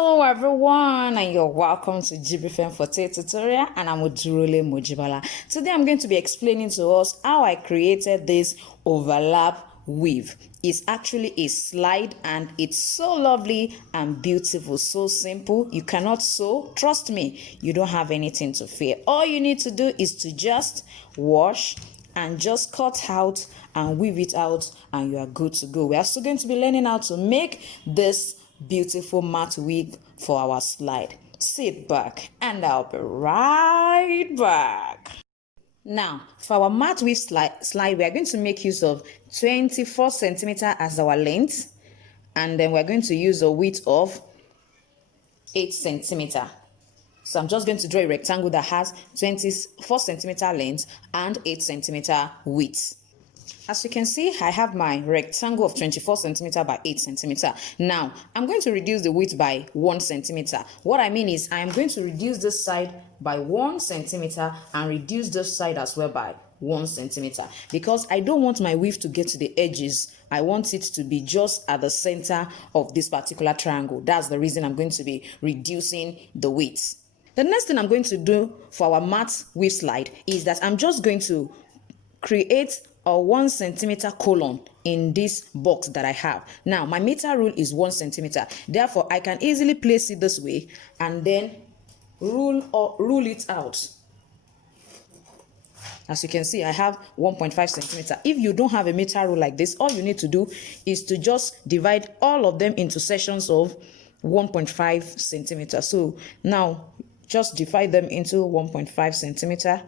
Hello everyone, and you're welcome to Jibbyfem Forte tutorial, and I'm Ojurole Mojibala. Today I'm going to be explaining to us how I created this overlap weave. It's actually a slide and it's so lovely and beautiful, so simple. You cannot sew, trust me, you don't have anything to fear. All you need to do is to just wash and just cut out and weave it out, and you are good to go. We are still going to be learning how to make this beautiful mat wig for our slide. Sit back and I'll be right back. Now, for our mat wig slide, we are going to make use of 24 centimeter as our length, and then we're going to use a width of 8 centimeter. So I'm just going to draw a rectangle that has 24 centimeter length and 8 centimeter width. As you can see, I have my rectangle of 24 centimeter by 8 centimeter. Now, I'm going to reduce the width by 1 centimeter. What I mean is I am going to reduce this side by 1 centimeter and reduce this side as well by 1 centimeter, because I don't want my weave to get to the edges. I want it to be just at the center of this particular triangle. That's the reason I'm going to be reducing the width. The next thing I'm going to do for our mat weave slide is that I'm just going to create a 1 centimeter column in this box that I have. Now, my meter rule is 1 centimeter. Therefore, I can easily place it this way and then rule it out. As you can see, I have 1.5 centimeter. If you don't have a meter rule like this, all you need to do is to just divide all of them into sections of 1.5 centimeter. So now just divide them into 1.5 centimeter,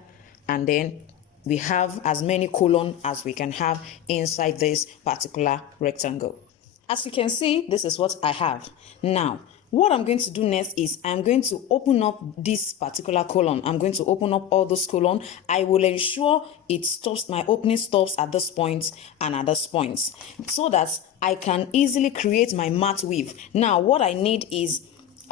and then we have as many columns as we can have inside this particular rectangle. As you can see, this is what I have. Now, what I'm going to do next is I'm going to open up this particular column. I'm going to open up all those columns. I will ensure it stops, my opening stops at this point and at this point, so that I can easily create my mat weave. Now, what I need is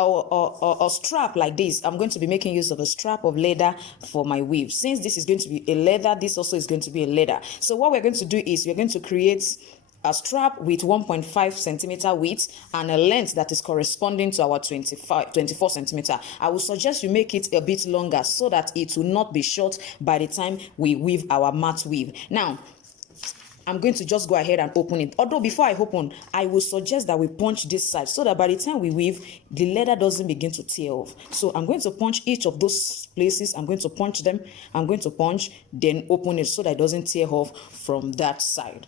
a strap like this. I'm going to be making use of a strap of leather for my weave. Since this is going to be a leather, this also is going to be a leather. So what we're going to do is we're going to create a strap with 1.5 centimeter width and a length that is corresponding to our 24 centimeter. I will suggest you make it a bit longer so that it will not be short by the time we weave our mat weave. Now, I'm going to just go ahead and open it. Although before I open, I will suggest that we punch this side so that by the time we weave, the leather doesn't begin to tear off. So I'm going to punch each of those places. I'm going to punch them. I'm going to punch, then open it so that it doesn't tear off from that side.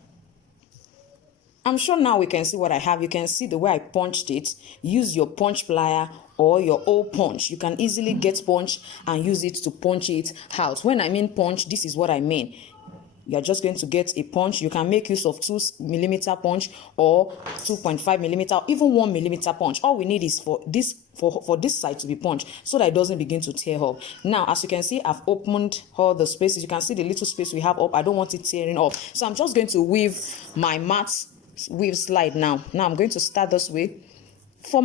I'm sure now we can see what I have. You can see the way I punched it. Use your punch plier or your old punch. You can easily get punch and use it to punch it out. When I mean punch, this is what I mean. You're just going to get a punch. You can make use of 2 millimeter punch or 2.5 millimeter, even 1 millimeter punch. All we need is for this side to be punched so that it doesn't begin to tear off. Now, as you can see, I've opened all the spaces. You can see the little space we have up. I don't want it tearing off. So I'm just going to weave my mat weave slide now. Now I'm going to start this way. For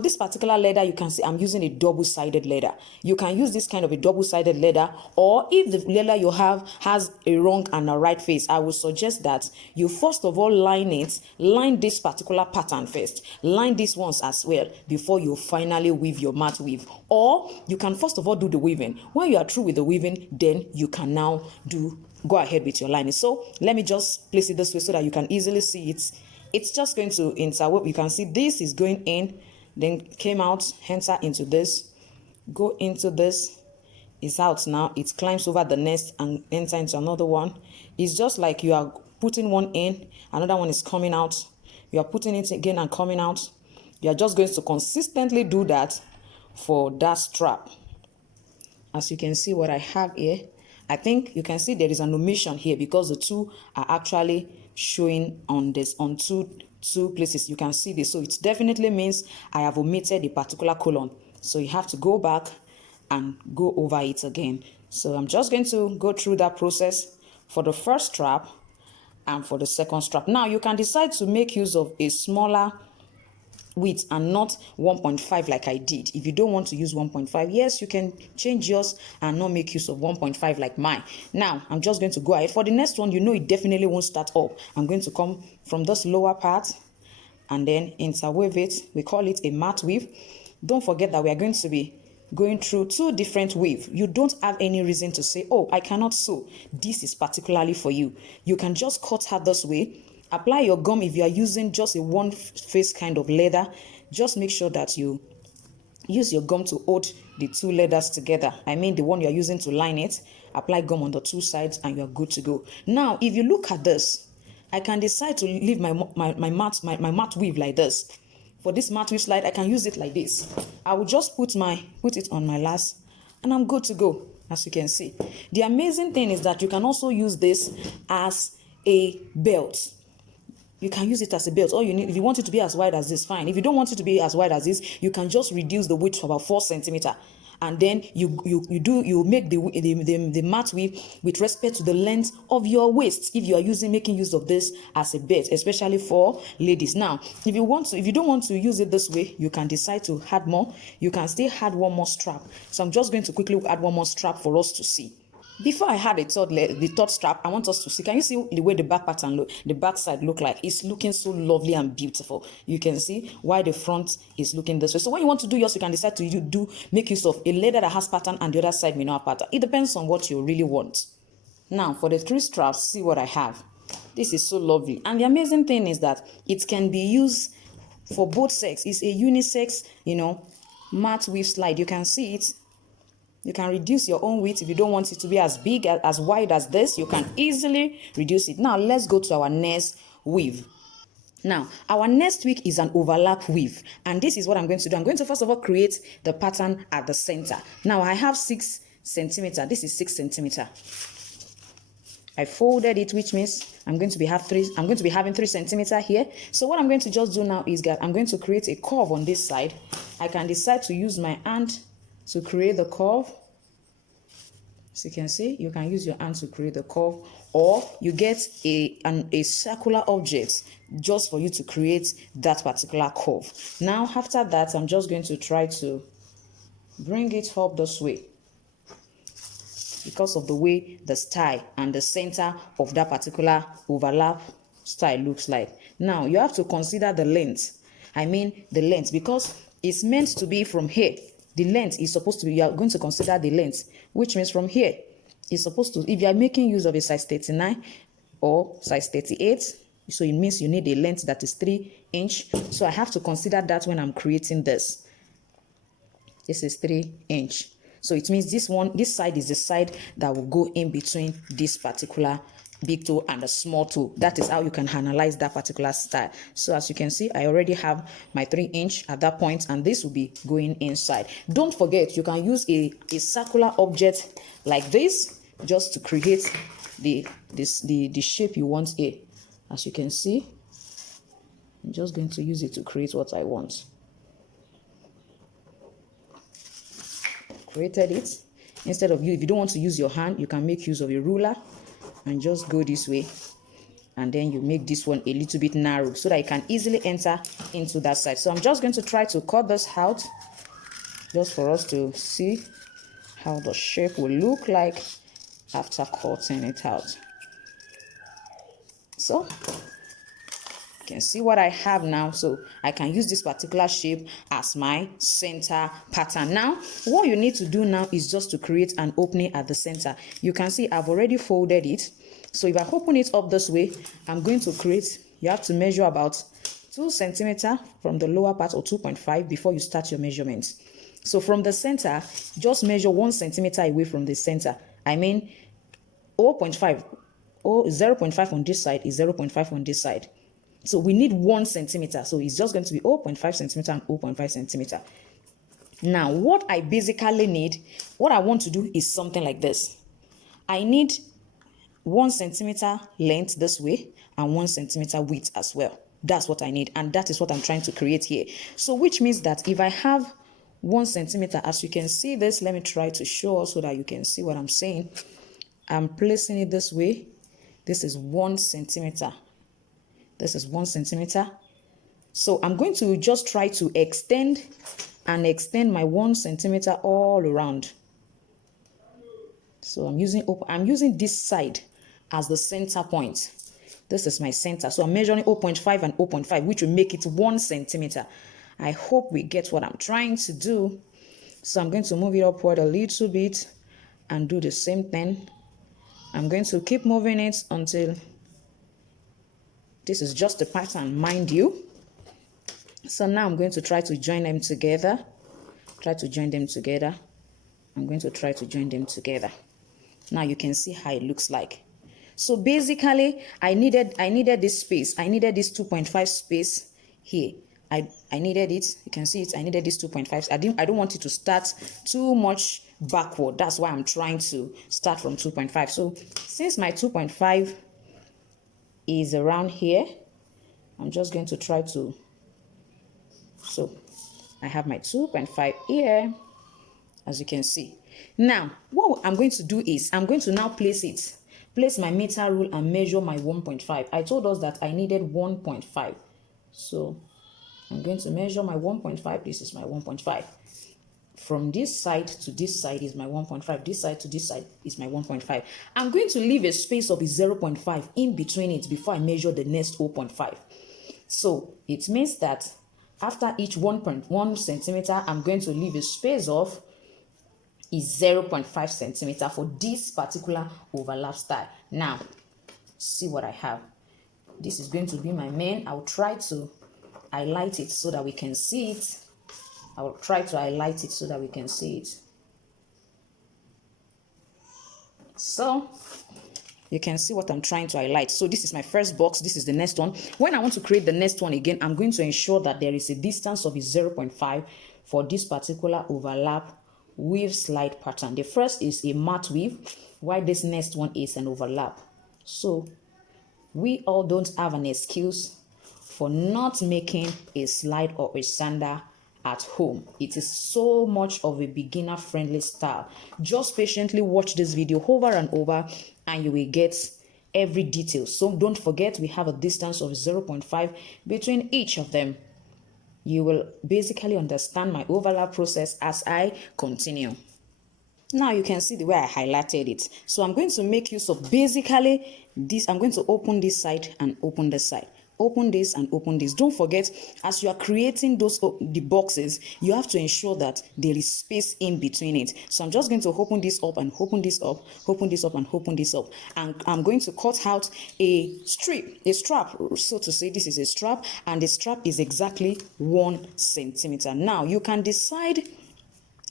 this particular leather, you can see I'm using a double-sided leather. You can use this kind of a double-sided leather, or if the leather you have has a wrong and a right face, I would suggest that you first of all line this particular pattern first. Line these ones as well before you finally weave your mat weave. Or you can first of all do the weaving. When you are through with the weaving, then you can now go ahead with your lining. So let me just place it this way so that you can easily see it. It's just going to interweave. You can see this is going in, then came out, enter into this, go into this, it's out now. It climbs over the nest and enter into another one. It's just like you are putting one in, another one is coming out. You are putting it again and coming out. You are just going to consistently do that for that strap. As you can see what I have here, I think you can see there is an omission here because the two are actually showing on two places. You can see this, so it definitely means I have omitted a particular column. So you have to go back and go over it again. So I'm just going to go through that process for the first strap and for the second strap. Now you can decide to make use of a smaller width and not 1.5 like I did. If you don't want to use 1.5, yes, you can change yours and not make use of 1.5 like mine. Now I'm just going to go ahead for the next one. You know it definitely won't start up. I'm going to come from this lower part and then interweave it. We call it a mat weave. Don't forget that we are going to be going through 2 different weave. You don't have any reason to say, oh, I cannot sew. This is particularly for you. You can just cut her this way. Apply your gum. If you are using just a one face kind of leather, just make sure that you use your gum to hold the 2 leathers together. I mean the one you are using to line it. Apply gum on the 2 sides and you are good to go. Now, if you look at this, I can decide to leave my mat weave like this. For this mat weave slide, I can use it like this. I will just put it on my last and I'm good to go, as you can see. The amazing thing is that you can also use this as a belt. You can use it as a belt. All you need, if you want it to be as wide as this, fine. If you don't want it to be as wide as this, you can just reduce the width to about 4 centimeters. And then you make the mat weave with respect to the length of your waist. If you are making use of this as a belt, especially for ladies. Now, if you don't want to use it this way, you can decide to add more. You can still add one more strap. So I'm just going to quickly add one more strap for us to see. Before I had the third strap, I want us to see. Can you see the way the back pattern the back side look like? It's looking so lovely and beautiful. You can see why the front is looking this way. So when you want to do yours, you can decide to make use of a leather that has pattern and the other side may not have pattern. It depends on what you really want. Now for the 3 straps, see what I have. This is so lovely. And the amazing thing is that it can be used for both sex. It's a unisex, mat weave slide. You can see it. You can reduce your own width if you don't want it to be as big, as wide as this. You can easily reduce it. Now, let's go to our next weave. Now, our next weave is an overlap weave. And this is what I'm going to do. I'm going to first of all create the pattern at the center. Now, I have 6 centimeters. This is 6 centimeters. I folded it, which means I'm going to be having 3 centimeters here. So what I'm going to just do now is that I'm going to create a curve on this side. I can decide to use my hand to create the curve. As you can see, you can use your hand to create the curve, or you get a circular object just for you to create that particular curve. Now, after that, I'm just going to try to bring it up this way because of the way the style and the center of that particular overlap style looks like. Now, you have to consider the length. I mean the length, because it's meant to be from here. The length is supposed to be, you are going to consider the length, which means from here, it's supposed to, if you are making use of a size 39 or size 38, so it means you need a length that is 3 inch. So I have to consider that when I'm creating this. This is 3 inch. So it means this side is the side that will go in between this particular big toe and the small toe. That is how you can analyze that particular style. So as you can see, I already have my 3 inch at that point, and this will be going inside. Don't forget, you can use a circular object like this just to create the shape you want here. As you can see, I'm just going to use it to create what I want. Created it. Instead of if you don't want to use your hand, you can make use of a ruler and just go this way, and then you make this one a little bit narrow so that you can easily enter into that side. So I'm just going to try to cut this out just for us to see how the shape will look like after cutting it out. So you can see what I have now. So I can use this particular shape as my center pattern. Now, what you need to do now is just to create an opening at the center. You can see I've already folded it. So if I open it up this way, I'm going to create, you have to measure about 2 centimeters from the lower part, or 2.5 before you start your measurements. So from the center, just measure 1 centimeter away from the center. I mean 0.5 or 0.5 on this side is 0.5 on this side. So we need 1 centimeter. So it's just going to be 0.5 centimeter and 0.5 centimeter. Now, what I basically need, what I want to do is something like this. I need 1 centimeter length this way and 1 centimeter width as well. That's what I need, and that is what I'm trying to create here. So which means that if I have 1 centimeter, as you can see this, let me try to show so that you can see what I'm saying. I'm placing it this way. This is 1 centimeter. This is 1 centimeter. So I'm going to just try to extend my 1 centimeter all around. So I'm using this side as the center point. This is my center. So I'm measuring 0.5 and 0.5, which will make it 1 centimeter. I hope we get what I'm trying to do. So I'm going to move it upward a little bit and do the same thing. I'm going to keep moving it until this is just a pattern, mind you. So now I'm going to try to join them together. I'm going to try to join them together. Now you can see how it looks like. So basically, I needed this space. I needed this 2.5 space here. I needed it. You can see it. I needed this 2.5. I don't want it to start too much backward. That's why I'm trying to start from 2.5. So since my 2.5 is around here, I'm just going to try to. So I have my 2.5 here, as you can see. Now, what I'm going to do is I'm going to now place my meter rule and measure my 1.5. I told us that I needed 1.5. So I'm going to measure my 1.5. This is my 1.5. From this side to this side is my 1.5. This side to this side is my 1.5. I'm going to leave a space of 0.5 in between it before I measure the next 0.5. So it means that after each 1.1 centimeter, I'm going to leave a space of 0.5 centimeter for this particular overlap style. Now, see what I have. This is going to be my main. I'll try to highlight it so that we can see it. So you can see what I'm trying to highlight. So this is my first box. This is the next one. When I want to create the next one again, I'm going to ensure that there is a distance of 0.5 for this particular overlap weave slide pattern. The first is a matte weave, while this next one is an overlap. So we all don't have an excuse for not making a slide or a sandal at home. It is so much of a beginner friendly style. Just patiently watch this video over and over and you will get every detail. So don't forget, we have a distance of 0.5 between each of them. You will basically understand my overlap process as I continue. Now you can see the way I highlighted it. So I'm going to make use of basically this. I'm going to open this side and open this side. Open this and open this. Don't forget, as you are creating the boxes, you have to ensure that there is space in between it. So I'm just going to open this up and open this up, open this up and open this up. And I'm going to cut out a strap, so to say. This is a strap, and the strap is exactly 1 centimeter. Now you can decide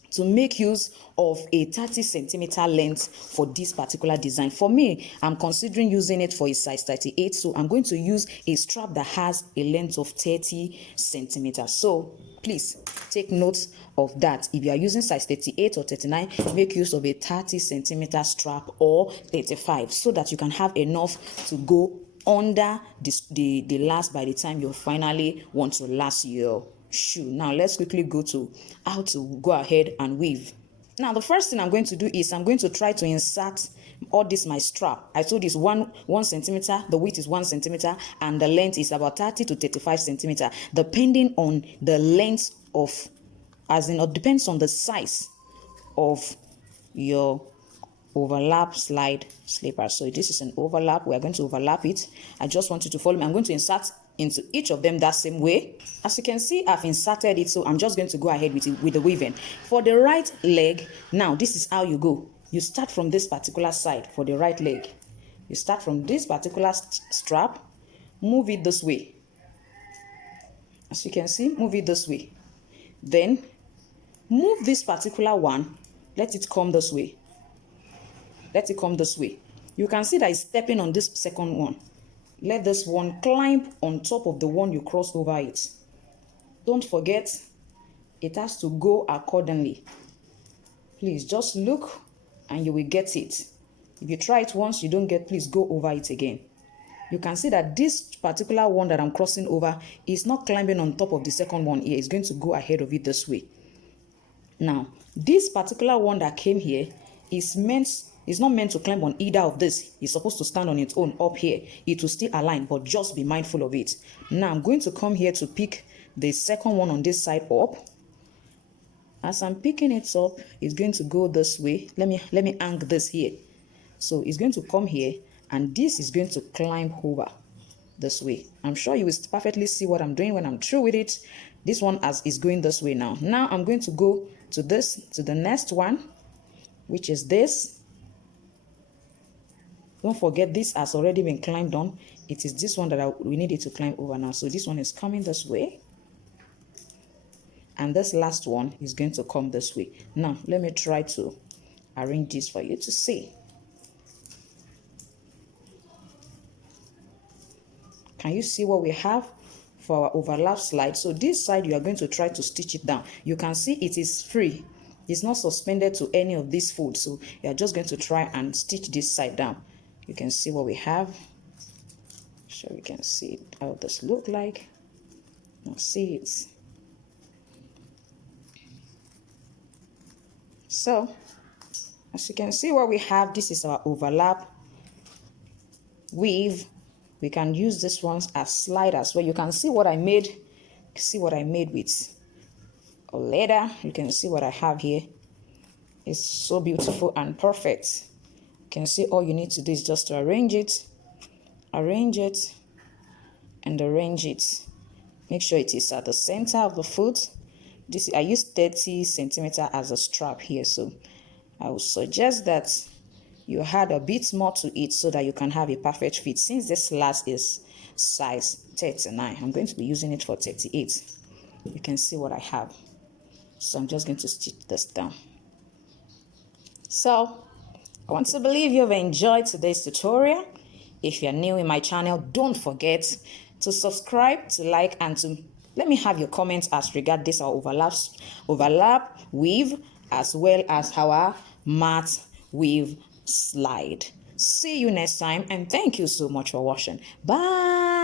to make use of a 30 centimeter length for this particular design. For me, I'm considering using it for a size 38, so I'm going to use a strap that has a length of 30 centimeters. So please take note of that. If you are using size 38 or 39, make use of a 30 centimeter strap or 35, so that you can have enough to go under the last by the time you finally want to last your shoe. Now let's quickly go to how to go ahead and weave. Now the first thing I'm going to do is I'm going to try to insert all this my strap. I told this one centimeter, the width is 1 centimeter, and the length is about 30 to 35 centimeter, depending on the length of, as in, it depends on the size of your overlap slide slipper. So this is an overlap. We are going to overlap it. I just want you to follow me. I'm going to insert into each of them that same way. As you can see, I've inserted it, so I'm just going to go ahead with the weaving. For the right leg, now this is how you go. You start from this particular side. For the right leg, you start from this particular strap, move it this way. As you can see, move it this way. Then move this particular one, let it come this way. Let it come this way. You can see that it's stepping on this second one. Let this one climb on top of the one you cross over it. Don't forget, it has to go accordingly. Please just look and you will get it. If you try it once, you don't get, please go over it again. You can see that this particular one that I'm crossing over is not climbing on top of the second one here. It's going to go ahead of it this way. Now, this particular one that came here is not meant to climb on either of this. It's supposed to stand on its own up here. It will still align, but just be mindful of it. Now I'm going to come here to pick the second one on this side up. As I'm picking it up, it's going to go this way. Let me hang this here. So it's going to come here, and this is going to climb over. this way. I'm sure you will perfectly see what I'm doing when I'm through with it. This one is going this way now. Now I'm going to go to the next one, which is this. Don't forget, this has already been climbed on. It is this one that we needed to climb over now. So this one is coming this way. And this last one is going to come this way. Now, let me try to arrange this for you to see. Can you see what we have for our overlap slide? So this side, you are going to try to stitch it down. You can see it is free. It's not suspended to any of these folds. So you are just going to try and stitch this side down. You can see what we have. So we can see how this look like. Now see it. So as you can see what we have, this is our overlap weave. We can use this ones as sliders where you can see what I made. See what I made with a leather. You can see what I have here. It's so beautiful and perfect. You can see all you need to do is just to arrange it, and arrange it. Make sure it is at the center of the foot. This I use 30 centimeter as a strap here, so I would suggest that you add a bit more to it so that you can have a perfect fit. Since this last is size 39, I'm going to be using it for 38. You can see what I have. So I'm just going to stitch this down. So I want to believe you've enjoyed today's tutorial. If you're new in my channel, don't forget to subscribe, to like, and to let me have your comments as regard this our overlap weave, as well as our mat weave slide. See you next time, and thank you so much for watching. Bye.